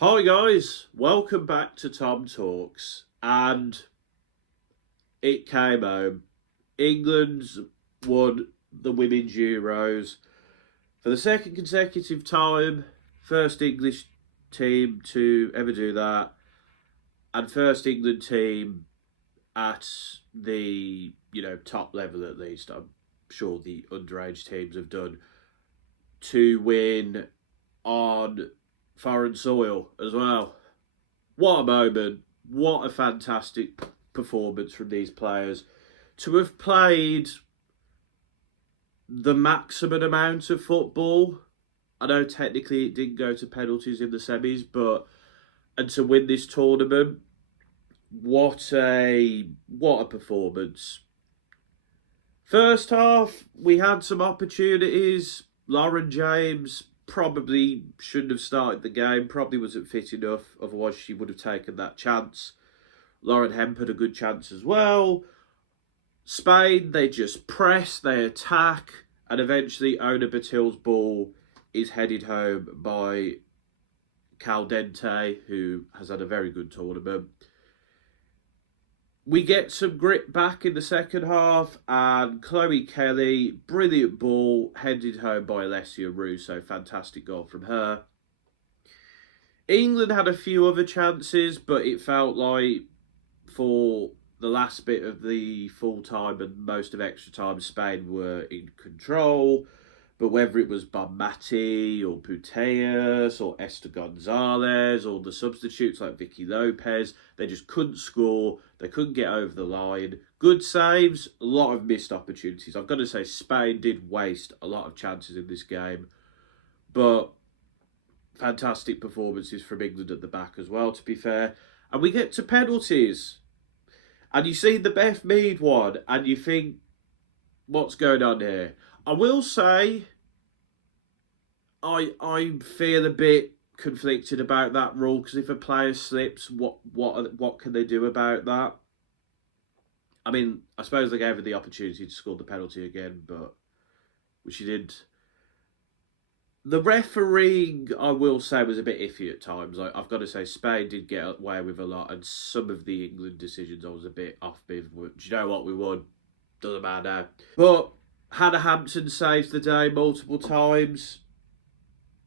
Hi guys, welcome back to Tom Talks. And it came home. England's won the Women's Euros for the second consecutive time. First English team to ever do that, and first England team at the top level at least. I'm sure the underage teams have done to win on foreign soil as well. What a moment. What a fantastic performance from these players. To have played the maximum amount of football. I know technically it didn't go to penalties in the semis, and to win this tournament, what a performance. First half, we had some opportunities. Lauren James probably shouldn't have started the game, probably wasn't fit enough, otherwise she would have taken that chance. Lauren Hemp had a good chance as well. Spain, they just press, they attack, and eventually Ona Batil's ball is headed home by Caldente, who has had a very good tournament. We get some grit back in the second half, and Chloe Kelly, brilliant ball, headed home by Alessia Russo. Fantastic goal from her. England had a few other chances, but it felt like for the last bit of the full time and most of extra time, Spain were in control. But whether it was Bonmati or Putellas or Esther Gonzalez or the substitutes like Vicky Lopez, they just couldn't score. They couldn't get over the line. Good saves, a lot of missed opportunities. I've got to say, Spain did waste a lot of chances in this game. But fantastic performances from England at the back as well, to be fair. And we get to penalties. And you see the Beth Mead one, and you think, what's going on here? I will say, I feel a bit conflicted about that rule, because if a player slips, what can they do about that? I mean, I suppose they gave her the opportunity to score the penalty again, but which she didn't. The refereeing, I will say, was a bit iffy at times. I've got to say, Spain did get away with a lot, and some of the England decisions I was a bit off with. Do you know what? We won. Doesn't matter. But Hannah Hampton saves the day multiple times.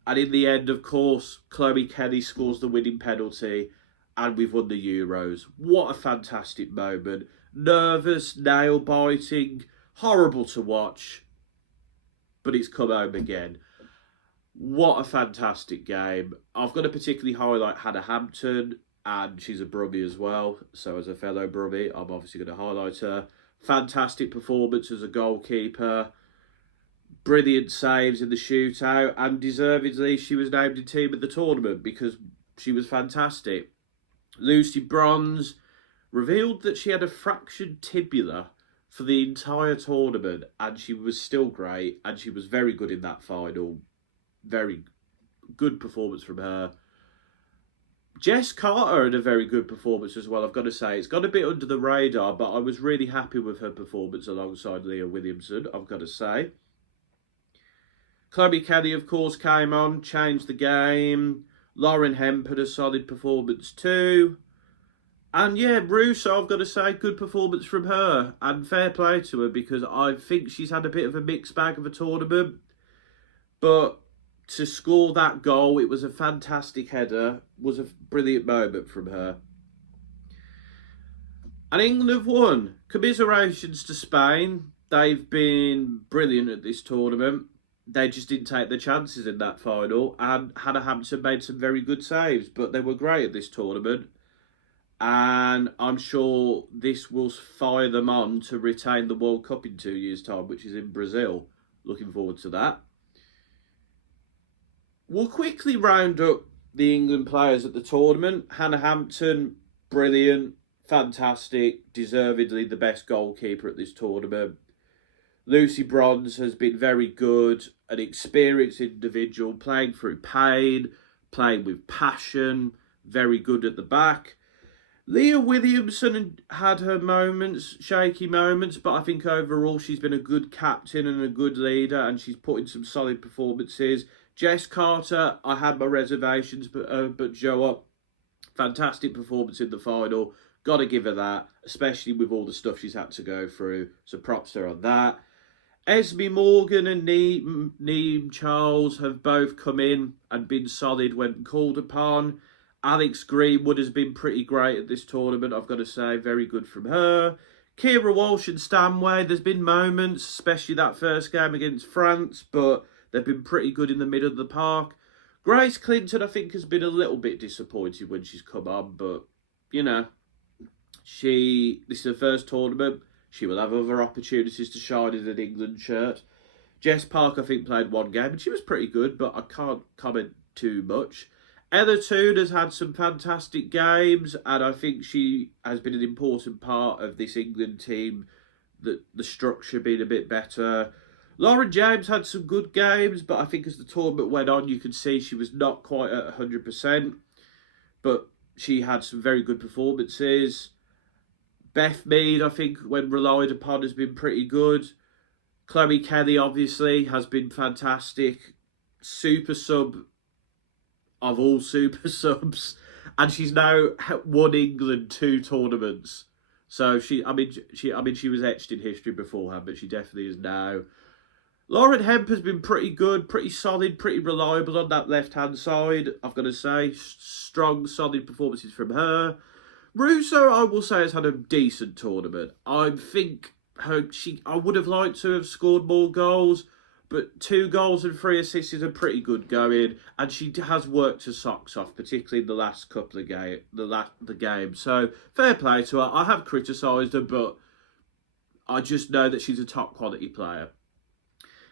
And in the end, of course, Chloe Kelly scores the winning penalty, and we've won the Euros. What a fantastic moment. Nervous, nail-biting, horrible to watch, but it's come home again. What a fantastic game. I've got to particularly highlight Hannah Hampton, and she's a Brummie as well. So as a fellow Brummie, I'm obviously going to highlight her. Fantastic performance as a goalkeeper. Brilliant saves in the shootout, and deservedly she was named in team of the tournament because she was fantastic. Lucy Bronze revealed that she had a fractured tibia for the entire tournament, and she was still great, and she was very good in that final. Very good performance from her. Jess Carter had a very good performance as well, I've got to say. It's got a bit under the radar, but I was really happy with her performance alongside Leah Williamson, I've got to say. Chloe Kelly, of course, came on, changed the game. Lauren Hemp had a solid performance too. And yeah, Russo, I've got to say, good performance from her. And fair play to her, because I think she's had a bit of a mixed bag of a tournament. But to score that goal, it was a fantastic header, was a brilliant moment from her. And England have won. Commiserations to Spain. They've been brilliant at this tournament. They just didn't take the chances in that final. And Hannah Hampton made some very good saves, but they were great at this tournament. And I'm sure this will fire them on to retain the World Cup in 2 years' time, which is in Brazil. Looking forward to that. We'll quickly round up the England players at the tournament. Hannah Hampton, brilliant, fantastic, deservedly the best goalkeeper at this tournament. Lucy Bronze has been very good, an experienced individual, playing through pain, playing with passion, very good at the back. Leah Williamson had her moments, shaky moments, but I think overall she's been a good captain and a good leader, and she's put in some solid performances. Jess Carter, I had my reservations, but Joe up, fantastic performance in the final. Got to give her that, especially with all the stuff she's had to go through. So props to her on that. Esme Morgan and Neem Charles have both come in and been solid when called upon. Alex Greenwood has been pretty great at this tournament, I've got to say. Very good from her. Kira Walsh and Stanway, there's been moments, especially that first game against France, but they've been pretty good in the middle of the park. Grace Clinton, I think, has been a little bit disappointed when she's come on, but, you know, this is her first tournament. She will have other opportunities to shine in an England shirt. Jess Park, I think, played one game, and she was pretty good, but I can't comment too much. Ella Toon has had some fantastic games, and I think she has been an important part of this England team, the structure being a bit better. Lauren James had some good games, but I think as the tournament went on, you could see she was not quite at 100%, but she had some very good performances. Beth Mead, I think, when relied upon, has been pretty good. Chloe Kelly, obviously, has been fantastic. Super sub of all super subs. And she's now won England 2 tournaments. So she was etched in history beforehand, but she definitely is now. Lauren Hemp has been pretty good, pretty solid, pretty reliable on that left-hand side, I've got to say. Strong, solid performances from her. Russo, I will say, has had a decent tournament. I think I would have liked to have scored more goals, but 2 goals and 3 assists is a pretty good going, and she has worked her socks off, particularly in the last couple of the games. So fair play to her. I have criticised her, but I just know that she's a top quality player.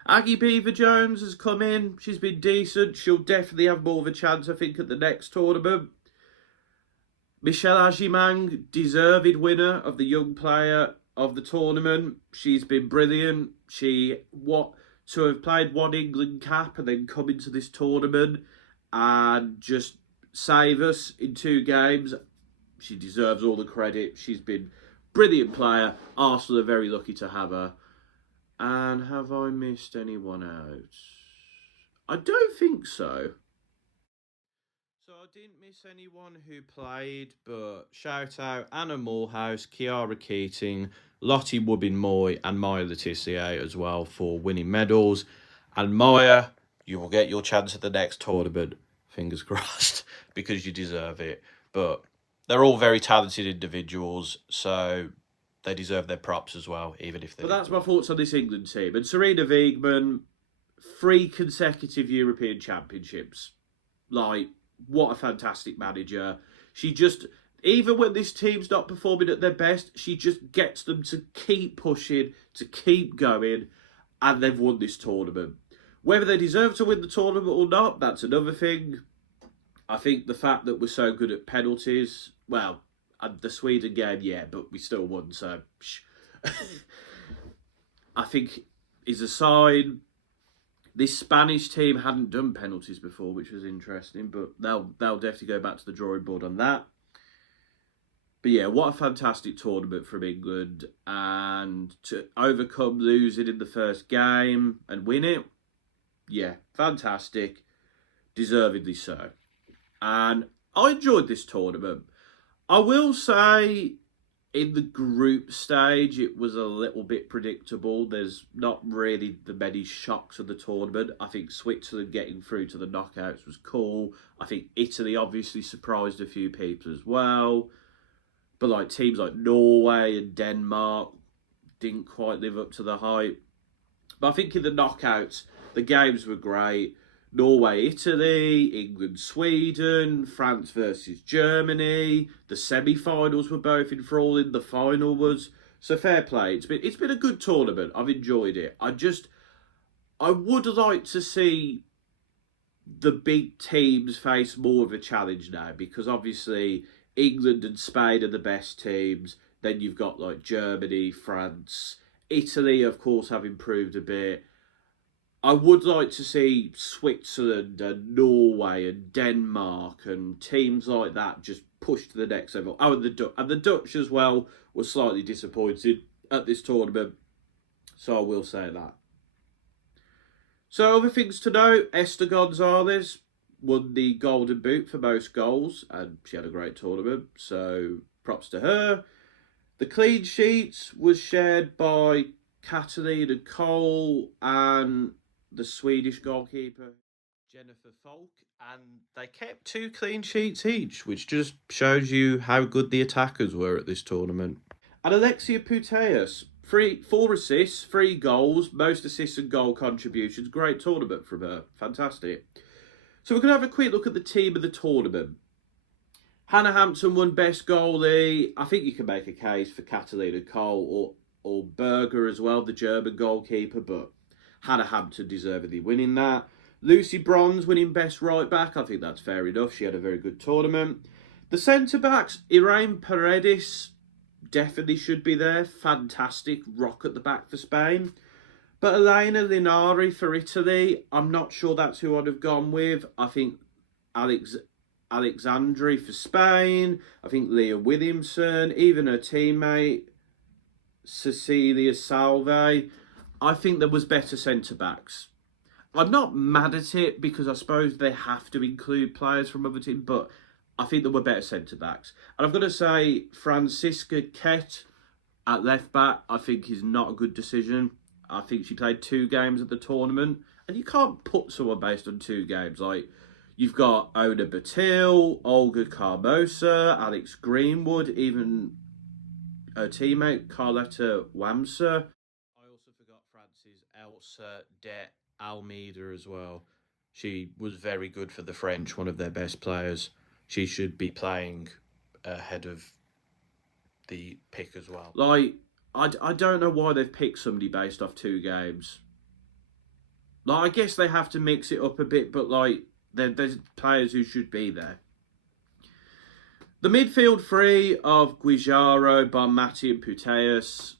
Aggie Beaver-Jones has come in. She's been decent. She'll definitely have more of a chance, I think, at the next tournament. Michelle Agimang, deserved winner of the Young Player of the tournament. She's been brilliant. To have played 1 England cap and then come into this tournament and just save us in 2 games, she deserves all the credit. She's been a brilliant player. Arsenal are very lucky to have her. And have I missed anyone out? I don't think so. So I didn't miss anyone who played, but shout out Anna Morehouse, Kiara Keating, Lottie Wobbin-Moy and Maya Letitia as well for winning medals. And Maya, you will get your chance at the next tournament, fingers crossed, because you deserve it. But they're all very talented individuals, so they deserve their props as well, even if they... But that's my thoughts on this England team. And Serena Wiegman, 3 consecutive European Championships. Like, what a fantastic manager. She just, even when this team's not performing at their best, she just gets them to keep pushing, to keep going, and they've won this tournament. Whether they deserve to win the tournament or not, that's another thing. I think the fact that we're so good at penalties, well, and the Sweden game, yeah, but we still won, so I think is a sign. This Spanish team hadn't done penalties before, which was interesting, but they'll definitely go back to the drawing board on that. But yeah, what a fantastic tournament from England, and to overcome losing in the first game and win it, yeah, fantastic, deservedly so. And I enjoyed this tournament. I will say, in the group stage, it was a little bit predictable. There's not really the many shocks of the tournament. I think Switzerland getting through to the knockouts was cool. I think Italy obviously surprised a few people as well. But like teams like Norway and Denmark didn't quite live up to the hype. But I think in the knockouts, the games were great. Norway, Italy, England, Sweden, France versus Germany. The semi-finals were both enthralling. The final was, so fair play. It's been a good tournament. I've enjoyed it. I would like to see the big teams face more of a challenge now, because obviously England and Spain are the best teams. Then you've got like Germany, France, Italy, of course, have improved a bit. I would like to see Switzerland and Norway and Denmark and teams like that just push to the next level. Oh, and the Dutch as well were slightly disappointed at this tournament, so I will say that. So other things to note, Esther Gonzalez won the Golden Boot for most goals, and she had a great tournament, so props to her. The clean sheet was shared by Catalina Cole and the Swedish goalkeeper Jennifer Falk, and they kept 2 clean sheets each, which just shows you how good the attackers were at this tournament. And Alexia Putellas, 4 assists, 3 goals, most assists and goal contributions. Great tournament from her. Fantastic. So we're going to have a quick look at the team of the tournament. Hannah Hampton won best goalie. I think you can make a case for Catalina Cole or Berger as well, the German goalkeeper, but Hannah Hampton deservedly winning that. Lucy Bronze winning best right back. I think that's fair enough. She had a very good tournament. The centre backs, Irene Paredes definitely should be there. Fantastic rock at the back for Spain. But Elena Linari for Italy, I'm not sure that's who I'd have gone with. I think Alexandri for Spain. I think Leah Williamson, even her teammate Cecilia Salve. I think there was better centre backs. I'm not mad at it because I suppose they have to include players from other teams, but I think there were better centre backs. And I've got to say, Franziska Kett at left back, I think is not a good decision. I think she played 2 games at the tournament, and you can't put someone based on 2 games. Like, you've got Ona Batil, Olga Carmosa, Alex Greenwood, even her teammate Carletta Wamser. I also forgot France's Elsa de Almeida as well. She was very good for the French, one of their best players. She should be playing ahead of the pick as well. Like, I don't know why they've picked somebody based off 2 games. Like, I guess they have to mix it up a bit, but like, there's players who should be there. The midfield 3 of Guijarro, Bonmati and Putellas.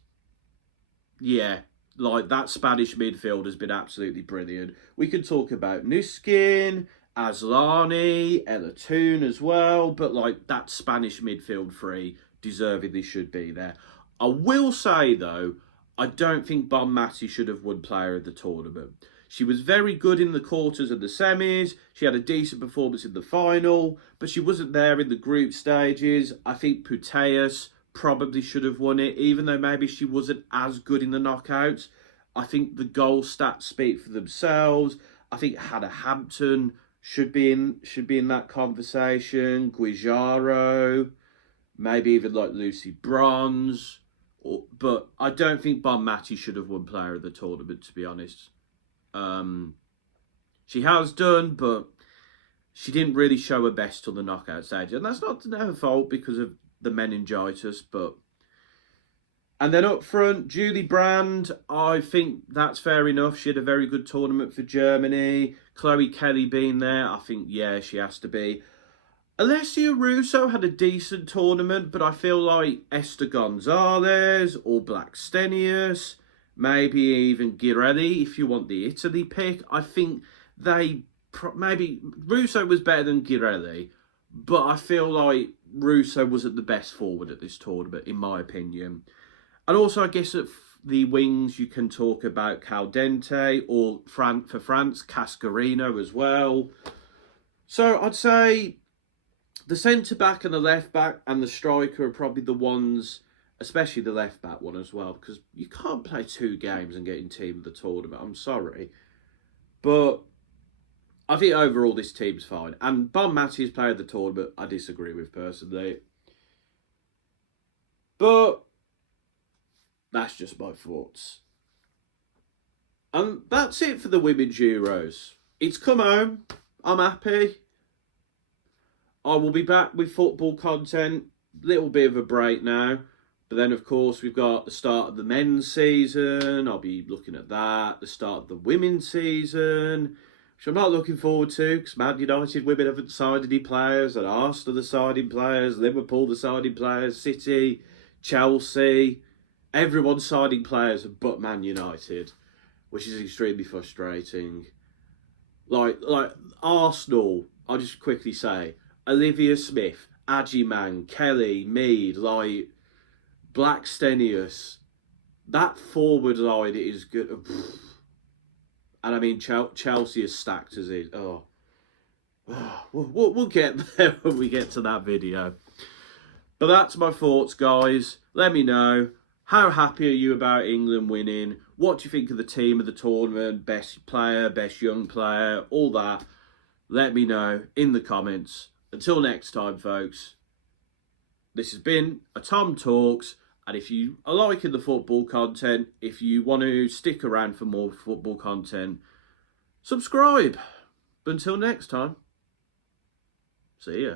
Yeah, like, that Spanish midfield has been absolutely brilliant. We could talk about Nuskin, Aslani, Ella Toon as well, but like, that Spanish midfield 3 deservedly should be there. I will say though, I don't think Bonmati should have won player of the tournament. She was very good in the quarters and the semis. She had a decent performance in the final, but she wasn't there in the group stages. I think Putellas probably should have won it, even though maybe she wasn't as good in the knockouts. I think the goal stats speak for themselves. I think Hannah Hampton should be in that conversation. Guijarro, maybe even like Lucy Bronze. But I don't think Bonmati should have won player of the tournament, to be honest. She has done, but she didn't really show her best till the knockout stage. And that's not her fault because of the meningitis, but... And then up front, Julie Brand, I think that's fair enough. She had a very good tournament for Germany. Chloe Kelly being there, I think, yeah, she has to be. Alessia Russo had a decent tournament, but I feel like Esther Gonzalez or Blackstenius, maybe even Girelli, if you want the Italy pick. I think maybe Russo was better than Girelli, but I feel like Russo wasn't the best forward at this tournament, in my opinion. And also, I guess at the wings, you can talk about Caldente or for France, Cascarino as well. So I'd say the centre-back and the left-back and the striker are probably the ones, especially the left-back one as well, because you can't play 2 games and get in team of the tournament. I'm sorry. But I think overall this team's fine. And Bonmati's player of the tournament, I disagree with personally. But that's just my thoughts. And that's it for the Women's Euros. It's come home. I'm happy. I will be back with football content. Little bit of a break now. But then, of course, we've got the start of the men's season. I'll be looking at that. The start of the women's season, which I'm not looking forward to because Man United women haven't signed any players, and Arsenal are signing players, Liverpool the signing players, City, Chelsea. Everyone's signing players but Man United, which is extremely frustrating. Like Arsenal, I'll just quickly say, Olivia Smith, Agyemang, Kelly, Mead, like Blackstenius. That forward line is good. And I mean, Chelsea is stacked as is. Oh, we'll get there when we get to that video. But that's my thoughts, guys. Let me know. How happy are you about England winning? What do you think of the team of the tournament? Best player, best young player, all that. Let me know in the comments. Until next time, folks. This has been a Tom Talks. And if you are liking the football content, if you want to stick around for more football content, subscribe. But until next time, see ya.